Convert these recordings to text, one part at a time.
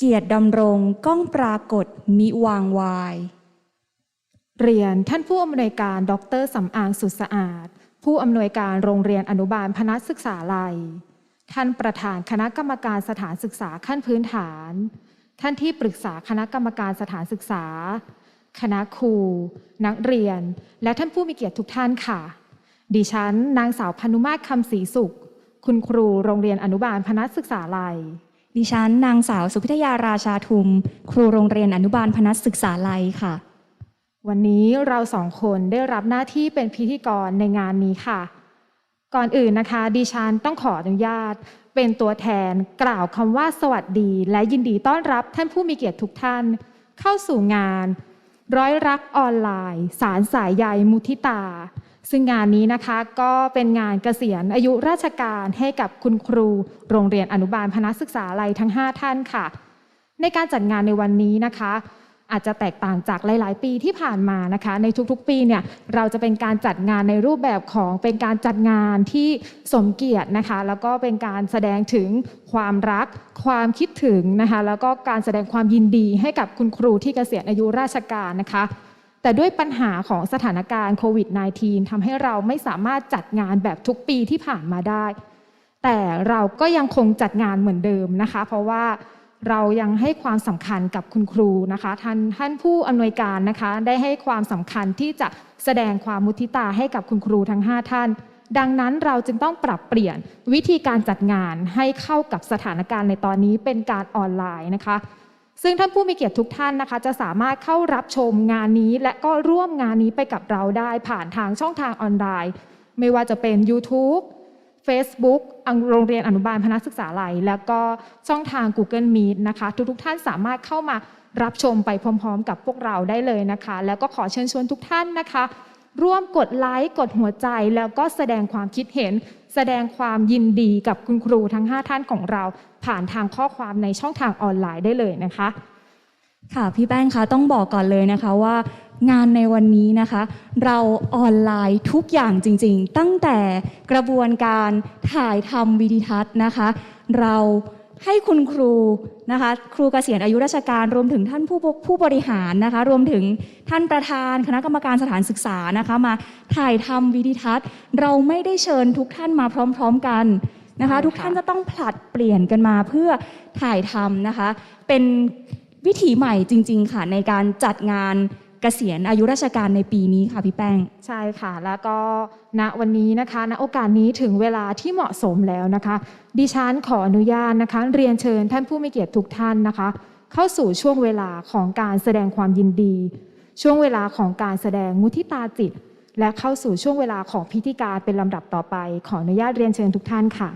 เกียรติดำรงก้องปรากฏมิวางวาย เรียนท่านผู้อำนวยการดรสำอางสุดสะอาด ผู้อำนวยการโรงเรียนอนุบาลพนัสศึกษาลัย ท่านประธานคณะกรรมการสถานศึกษาขั้นพื้นฐาน ท่านที่ปรึกษาคณะกรรมการสถานศึกษา คณะครู นักเรียน และท่านผู้มีเกียรติทุกท่านค่ะ ดิฉัน นางสาวพนุมาตรคำศรีสุข คุณครูโรงเรียนอนุบาลพนัสศึกษาลัย ดิฉันนางสาวสุพิทยาราชาทุม ครูโรงเรียนอนุบาลพนัสศึกษาลัยค่ะ วันนี้เราสองคนได้รับหน้าที่เป็นพิธีกรในงานนี้ค่ะ ก่อนอื่นนะคะ ดิฉันต้องขออนุญาต เป็นตัวแทนกล่าวคำว่าสวัสดี และยินดีต้อนรับท่านผู้มีเกียรติทุกท่าน เข้าสู่งาน ร้อยรักออนไลน์ สารสายใยมุทิตา ซึ่งงานนี้นะคะก็เป็นงานเกษียณอายุราชการให้กับคุณครู โรงเรียนอนุบาลพนัสศึกษาลัยทั้ง 5 ท่านค่ะ ในการจัดงานในวันนี้นะคะ อาจจะแตกต่างจากหลาย ๆ ปีที่ผ่านมานะคะ ในทุกๆ ปีเนี่ยเราจะเป็นการจัดงานในรูปแบบของเป็นการจัดงานที่สมเกียรตินะคะ แล้วก็เป็นการแสดงถึงความรัก ความคิดถึงนะคะ แล้วก็การแสดงความยินดีให้กับคุณครูที่เกษียณอายุราชการนะคะ แต่ด้วยปัญหาของสถานการณ์โควิด -19 ทำให้เราไม่สามารถจัดงานแบบทุกปีที่ผ่านมาได้ แต่เราก็ยังคงจัดงานเหมือนเดิมนะคะ เพราะว่าเรายังให้ความสำคัญกับคุณครูนะคะท่านท่านผู้อำนวยการนะคะได้ให้ความสำคัญที่จะแสดงความมุทิตาให้กับคุณครูทั้ง 5 ท่าน ดังนั้นเราจึงต้องปรับเปลี่ยนวิธีการจัดงานให้เข้ากับสถานการณ์ในตอนนี้เป็นการออนไลน์นะคะ ซึ่งท่านผู้มีเกียรติทุกท่านนะคะ จะสามารถเข้ารับชมงานนี้ และก็ร่วมงานนี้ไปกับเราได้ผ่านทางช่องทางออนไลน์ ไม่ว่าจะเป็น YouTube Facebook โรงเรียนอนุบาลพนักศึกษาลัย แล้วก็ช่องทาง Google Meet นะคะ ทุกๆท่านสามารถเข้ามารับชมไปพร้อม ๆ กับพวกเราได้เลยนะคะ แล้วก็ขอเชิญชวนทุกท่านนะคะ ร่วมกดไลค์กดหัวใจแล้วก็แสดงความคิดเห็น แสดงความยินดีกับคุณครูทั้ง 5 ท่านของเรา ผ่านทางข้อความในช่องทางออนไลน์ได้เลยนะคะ ค่ะพี่แป้งคะต้องบอกก่อนเลยนะคะว่างานในวันนี้นะคะ เราออนไลน์ทุกอย่างจริง ๆ ตั้งแต่กระบวนการถ่ายทำวิดีทัศน์นะคะ เรา ให้คุณครูนะคะครูเกษียณอายุราชการ รวมถึงท่านผู้ผู้บริหารนะคะรวมถึงท่านประธานคณะกรรมการสถานศึกษานะคะมาถ่ายทำวิดีทัศน์ เราไม่ได้เชิญทุกท่านมาพร้อม ๆกันนะคะใช่ค่ะทุกท่านจะต้องผลัดเปลี่ยนกันมาเพื่อถ่ายทำนะคะ เป็นวิถีใหม่จริง ๆ ค่ะในการจัดงาน เกษียณอายุราชการในปีนี้ค่ะพี่แป้ง ใช่ค่ะ แล้วก็ณวันนี้นะคะณโอกาสนี้ถึงเวลาที่เหมาะสมแล้วนะคะ ดิฉันขออนุญาตนะคะ เรียนเชิญท่านผู้มีเกียรติทุกท่านนะคะ เข้าสู่ช่วงเวลาของการแสดงความยินดี ช่วงเวลาของการแสดงมุทิตาจิต และเข้าสู่ช่วงเวลาของพิธีการเป็นลำดับต่อไป ขออนุญาตเรียนเชิญทุกท่านค่ะ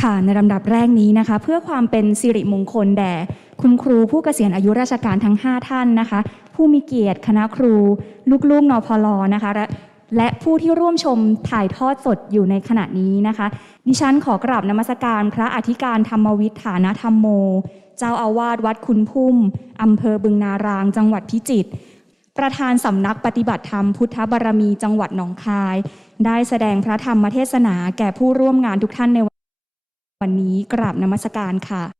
ค่ะในลำดับแรกนี้นะคะ เพื่อความเป็นสิริมงคลแด่ คุณครูผู้เกษียณอายุราชการทั้ง 5 ท่านนะคะ ผู้มีเกียรติคณะครู ลูกๆนพลนะคะและและผู้ที่ร่วมชมถ่ายทอดสดอยู่ในขณะนี้นะคะ ดิฉันขอกราบนมัสการพระอธิการธรรมวิทฐานธรรมโม เจ้าอาวาสวัดคุณพุ่มอำเภอบึงนาราง จังหวัดพิจิตรประธานสำนักปฏิบัติธรรมพุทธบารมีจังหวัดหนองคาย ได้แสดงพระธรรมเทศนาแก่ผู้ร่วมงานทุกท่านในวันนี้กราบนมัสการค่ะ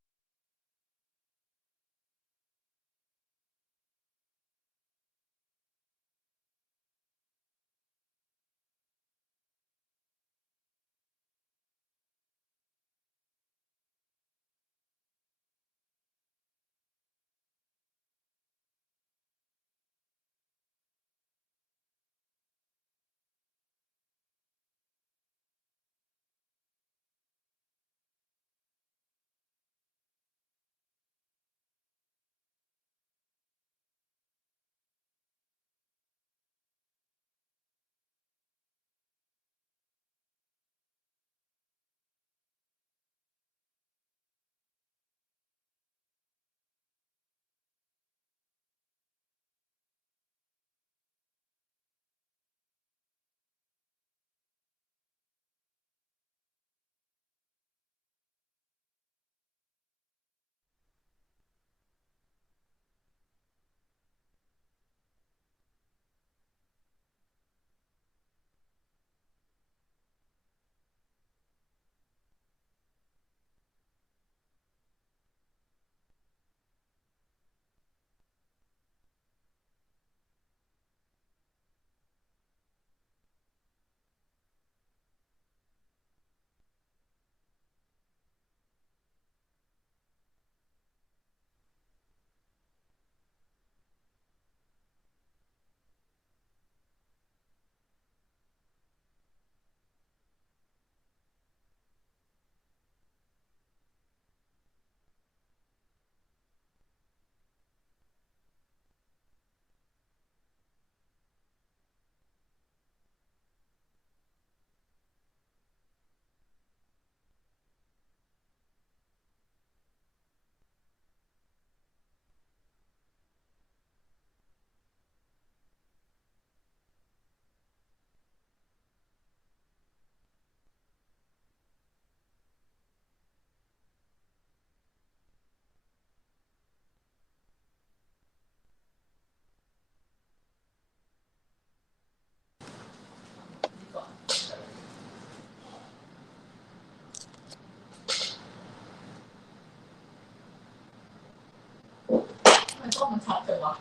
ช่องมันชัดจังวะ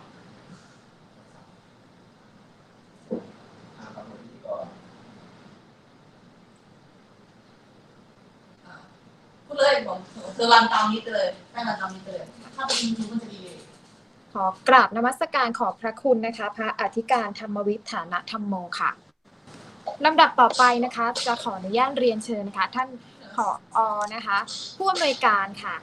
ครับผมพิธีกรพูดเลยผมเธอรันตามนี้เลยแม่รันตามนี้เลย ถ้าเป็นยูทูบมันจะดีขอกราบนมัสการขอบพระคุณนะคะ พระอธิการธรรมวิทย์ฐานะธรรมโมค่ะลำดับต่อไปนะคะ จะขออนุญาตเรียนเชิญนะคะ ท่านขออนะคะ ผู้อำนวยการค่ะ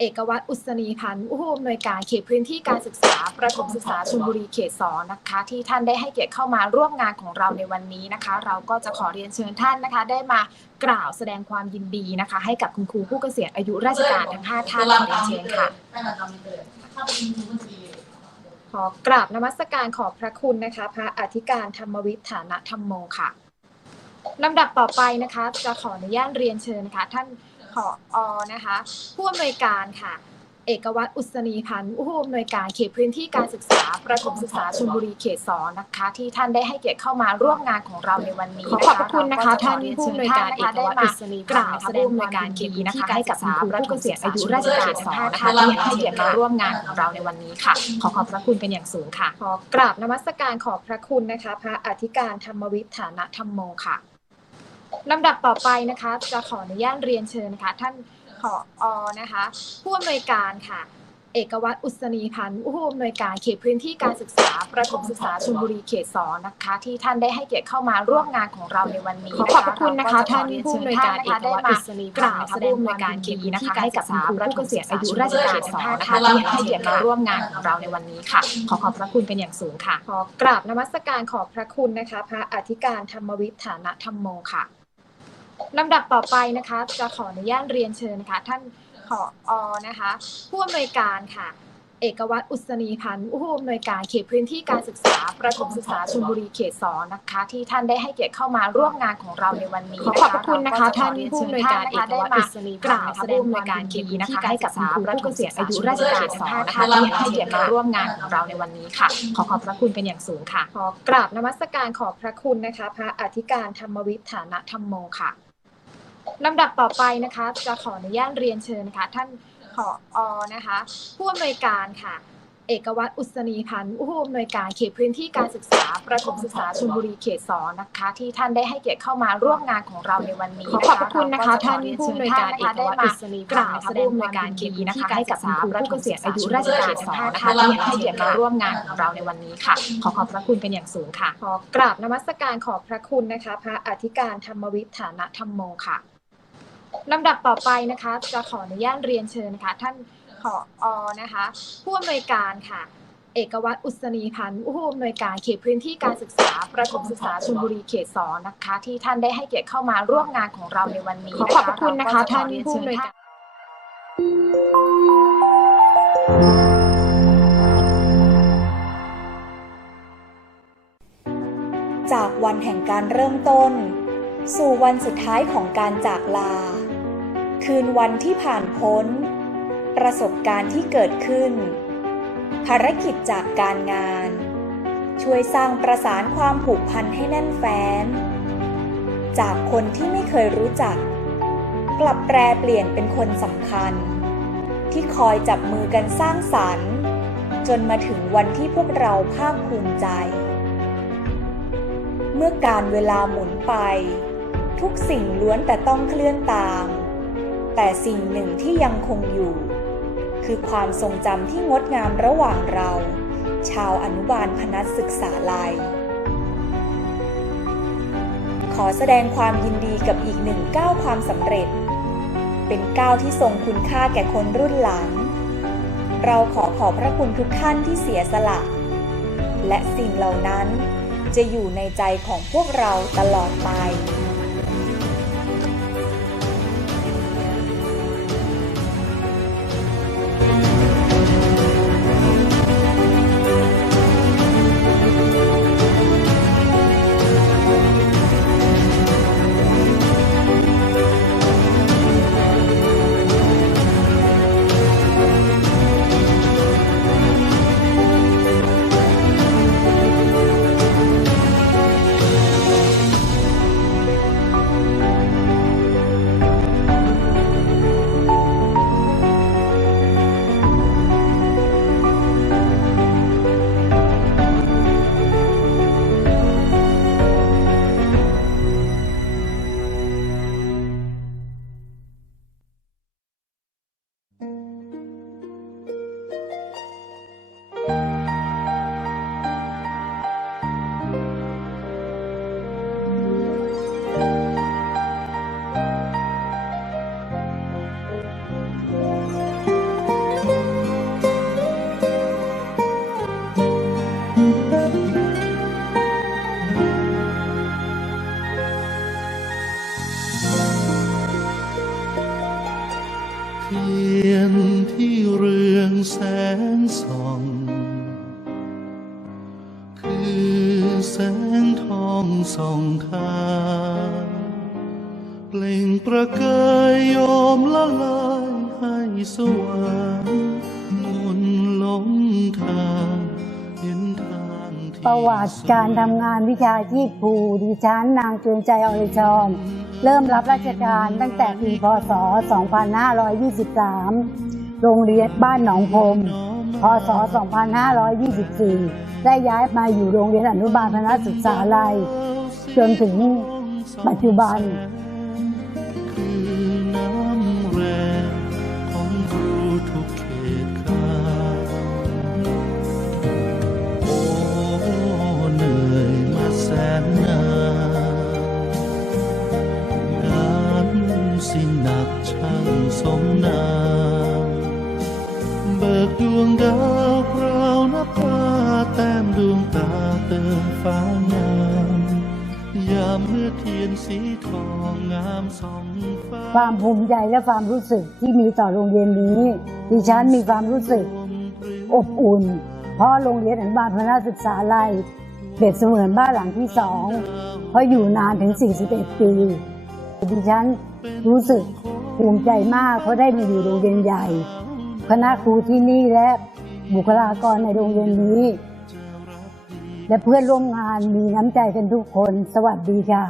เอกวัตรอุศนีพันธ์ผู้อำนวยการเขตพื้นที่การศึกษา ประถมศึกษาชลบุรีเขตสองนะคะ ที่ท่านได้ให้เกียรติเข้ามาร่วมงานของเราในวันนี้นะคะ เราก็จะขอเรียนเชิญท่านนะคะ ได้มากล่าวแสดงความยินดีนะคะ ให้กับคุณครูผู้เกษียณอายุราชการทั้งห้าท่านเธอรันเรียนเชิญค่ะ ขอกราบนมัสการขอบพระคุณนะคะ พระอธิการธรรมวิทย์ฐานะธรรมโมค่ะลำดับต่อไปนะคะ จะขออนุญาตเรียนเชิญนะคะ ท่าน ขออนะคะผู้อำนวยการค่ะ เอกวัตรอุศนีพันธ์ผู้อำนวยการเขตพื้นที่การศึกษา ประถมศึกษาชลบุรีเขตสองนะคะ ที่ท่านได้ให้เกียรติเข้ามาร่วมงานของเราในวันนี้ขอขอบพระคุณนะคะเรก็จท่านขอเรียผู้อำนวยการเชิญเอกท่นวัตรได้อุมาศนีกล่าวแสดงความยินดีนะคะให้กับคุณครูผู้เกษียณอายุราชการทั้งห้าท่านที่ให้เกียรติมาร่วมงานของเราในวันนี้ค่ะ ขอขอบพระคุณเป็นอย่างสูงค่ะ ขอกราบนมัสการขอบพระคุณนะคะ พระอธิการธรรมวิทย์ฐานะธรรมโมค่ะ ลำดับต่อไปนะคะ จะขออนุญาตเรียนเชิญนะคะท่านขออนะคะผู้อำนวยการค่ะ เอกวัตรอุศนีพันธ์ผู้อำนวยการเขตพื้นที่การศึกษา ประถมศึกษาชลบุรีเขตสองนะคะ ที่ท่านได้ให้เกียรติเข้ามาร่วมงานของเราในวันนี้ขอขอบพระคุณนะคะ ท่านผู้อำนวยการเอกวัตรอุศนีกพันล่าวธ์แสดงความยินดีนะคะให้กับคุณครูผู้เกษียณอายุราชการทั้งห้าท่านที่ให้เกียรติมาร่วมงานของเราในวันนี้ค่ะ ขอขอบพระคุณเป็นอย่างสูงค่ะ ขอกราบนมัสการขอบพระคุณนะคะ พระอธิการธรรมวิทย์ฐานะธรรมโมค่ะ ลำดับต่อไปนะคะ จะขออนุญาตเรียนเชิญนะคะ ท่านขออนะคะผู้อำนวยการค่ะ เอกวัตรอุศนีพันธ์ผู้อำนวยการเขตพื้นที่การศึกษา ประถมศึกษาชลบุรีเขตสองนะคะ ที่ท่านได้ให้เกียรติเข้ามาร่วมงานของเราในวันนี้ขอขอบพระคุณนะคะท่านผู้อำนวยการเอกวัตรอุศนีกพันล่าวธ์แสดงความยินดีนะคะให้กับคุณครูผู้เกษียณอายุราชการทั้งห้าท่านที่ให้เกียรติมาร่วมงานของเราในวันนี้ค่ะ ขอขอบพระคุณเป็นอย่างสูงค่ะ ขอกราบนมัสการขอบพระคุณนะคะ พระอธิการธรรมวิทย์ฐานะธรรมโมค่ะ ลำดับต่อไปนะคะ จะขออนุญาตเรียนเชิญนะคะท่านขออนะคะ ผู้อำนวยการค่ะ เอกวัตรอุศนีพันธ์ผู้อำนวยการเขตพื้นที่การศึกษา ประถมศึกษาชลบุรีเขตสองนะคะ ที่ท่านได้ให้เกียรติเข้ามาร่วมงานของเราในวันนี้ขอขอบพระคุณนะคะท่านผู้อำนวยการเอกวัตรอุศนีกพันล่าวธ์แสดงความยินดีนะคะให้กับคุณครูผู้เกษียณอายุราชการทั้งห้าท่านที่ให้เกียรติมาร่วมงานของเราในวันนี้ค่ะ ขอขอบพระคุณเป็นอย่างสูงค่ะ ขอกราบนมัสการขอบพระคุณนะคะ พระอธิการธรรมวิทย์ฐานะธรรมโมค่ะ ลำดับต่อไปนะคะ จะขออนุญาตเรียนเชิญนะคะท่านขออนะคะผู้อำนวยการค่ะ เอกวัตรอุศนีพันธ์ผู้อำนวยการเขตพื้นที่การศึกษา ประถมศึกษาชลบุรีเขตสองนะคะ ที่ท่านได้ให้เกียรติเข้ามาร่วมงานของเราในวันนี้ขอขอบพระคุณนะคะ ท่านผู้อำนวยการจากวันแห่งการเริ่มต้น สู่วันสุดท้ายของการจากลา คืนวันที่ผ่านพ้น ประสบการณ์ที่เกิดขึ้น ภารกิจจากการงาน ช่วยสร้างประสานความผูกพันให้แน่นแฟ้น จากคนที่ไม่เคยรู้จัก กลับแปรเปลี่ยนเป็นคนสำคัญ ที่คอยจับมือกันสร้างสรรค์ จนมาถึงวันที่พวกเราภาคภูมิใจ เมื่อการเวลาหมุนไปทุกสิ่งล้วนแต่ต้องเคลื่อนตาม แต่สิ่งหนึ่งที่ยังคงอยู่ คือความทรงจำที่งดงามระหว่างเรา ชาวอนุบาลพนัสศึกษาลัย ขอแสดงความยินดีกับอีกหนึ่งก้าวความสำเร็จ เป็นก้าวที่ทรงคุณค่าแก่คนรุ่นหลัง เราขอขอบพระคุณทุกท่านที่เสียสละ และสิ่งเหล่านั้นจะอยู่ในใจของพวกเราตลอดไป การทำงานวิชาชีพครูดิฉันนางจูนใจอริชอมเริ่มรับราชการตั้งแต่ปีพศ 2523 โรงเรียนบ้านหนองพรมพศ 2524 ได้ย้ายมาอยู่โรงเรียนอนุบาลพนัสศึกษาลัย จนถึงปัจจุบัน สนนานงานสิ้นหนักช่างสมนามเบิกดวงดาวคราวนับฟ้าแต้มดวงตาเติมฟ้างาม ยามเมื่อเทียนสีทองงามสองฟ้าความภูมิใจและความรู้สึกที่มีต่อโรงเรียนนี้ ดิฉันมีความรู้สึกอบอุ่น เพราะโรงเรียนอนุบาลพนัสศึกษาลัย เปรียบเสมือนบ้านหลังที่สอง เพราะอยู่นานถึง 41 ปีดิฉันรู้สึกภูมิใจมากเพราะได้มาอยู่โรงเรียนใหญ่ คณะครูที่นี่และบุคลากรในโรงเรียนนี้ และเพื่อนร่วมงานมีน้ำใจกันทุกคน สวัสดีค่ะ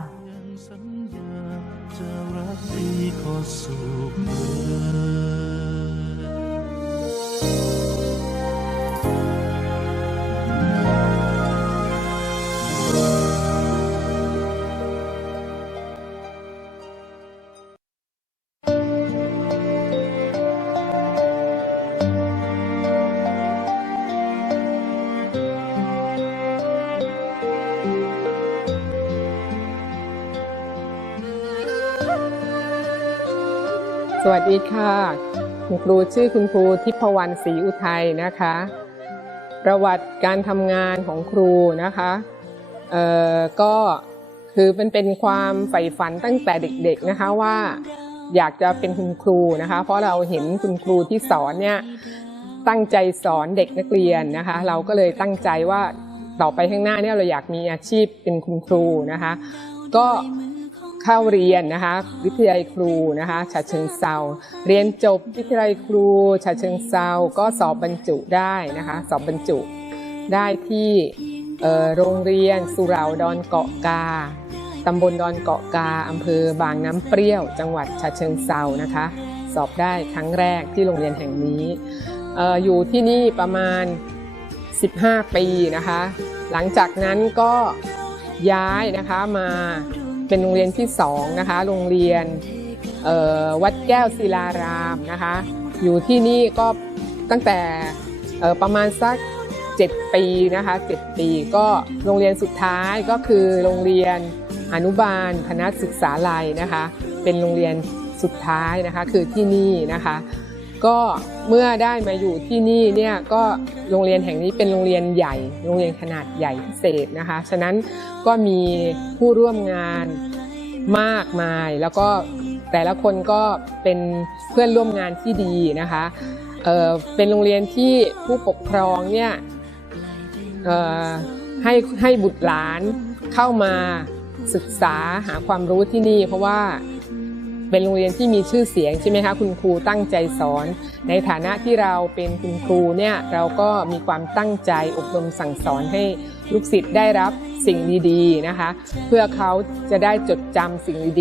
วัสดีค่ะ คุณครูชื่อคุณครูทิพวรรณศรีอุทัยนะคะ ประวัติการทำงานของครูนะคะเอ่อก็คือมันเป็นความใฝ่ฝันตั้งแต่เด็กๆนะคะว่าอยากจะเป็นคุณครูนะคะ เพราะเราเห็นคุณครูที่สอนเนี่ยตั้งใจสอนเด็กนักเรียนนะคะ เราก็เลยตั้งใจว่าต่อไปข้างหน้าเนี่ยเราอยากมีอาชีพเป็นคุณครูนะคะ ก็ เข้าเรียนนะคะ วิทยาลัยครูนะคะฉะเชิงเซาเรียนจบวิทยาลัยครูฉะเชิงเซาก็สอบบรรจุได้นะคะ สอบบรรจุได้ที่โรงเรียนสุเหราดอนเกาะกาตำบลดอนเกาะกาอำเภอบางน้ำเปรี้ยว จังหวัดฉะเชิงเซานะคะ สอบได้ครั้งแรกที่โรงเรียนแห่งนี้อออยู่ที่นี่ประมาณ 15 ปีนะคะ หลังจากนั้นก็ย้ายนะคะมา เป็นโรงเรียนที่สองนะคะ โรงเรียนวัดแก้วศิลารามนะคะ อยู่ที่นี่ก็ตั้งแต่ประมาณสัก 7 ปีนะคะ 7 ปีก็โรงเรียนสุดท้ายก็คือโรงเรียนอนุบาลคณะศึกษาลัยนะคะ เป็นโรงเรียนสุดท้ายนะคะคือที่นี่นะคะ ก็เมื่อได้มาอยู่ที่นี่เนี่ยก็โรงเรียนแห่งนี้เป็นโรงเรียนใหญ่ โรงเรียนขนาดใหญ่พิเศษนะคะ ฉะนั้น ก็มีผู้ร่วมงานมากมาย แล้วก็แต่ละคนก็เป็นเพื่อนร่วมงานที่ดีนะคะเเป็นโรงเรียนที่ผู้ปกครองเนี่ยให้ให้บุตรหลานเข้ามาศึกษาหาความรู้ที่นี่ เพราะว่า เป็นโรงเรียนที่มีชื่อเสียงใช่ไหมคะคุณครูตั้งใจสอน ในฐานะที่เราเป็นคุณครูเนี่ยเราก็มีความตั้งใจอบรมสั่งสอนให้ลูกศิษย์ได้รับสิ่งดีๆนะคะ เพื่อเขาจะได้จดจำสิ่งดี